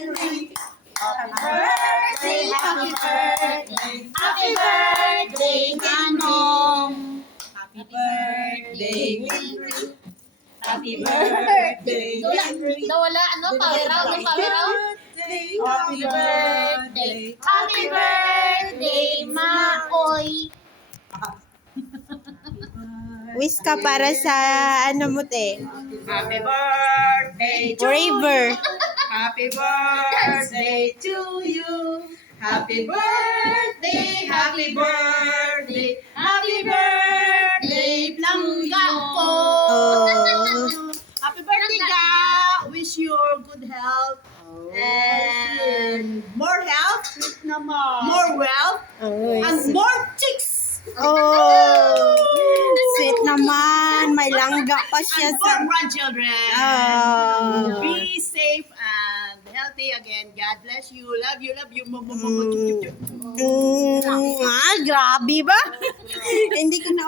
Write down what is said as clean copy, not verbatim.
Happy birthday, happy birthday, Manong. Happy birthday, Winry. Happy birthday, Winry. Nawala, power round, power round. Happy birthday, Happy birthday, Maoy. Wish ka para sa ano mo te? happy birthday to Braver. you. Happy birthday to you. Happy birthday, happy birthday, happy birthday to Langga ko. Oh. Happy birthday, Ga! Wish you good health and more health, more wealth, Oh, and more chicks. oh. Sweet naman. May langga pa siya And sa... more grandchildren. Oh. Be safe and healthy again. God bless you. Love you, love you. Grabe ba? Hindi ko na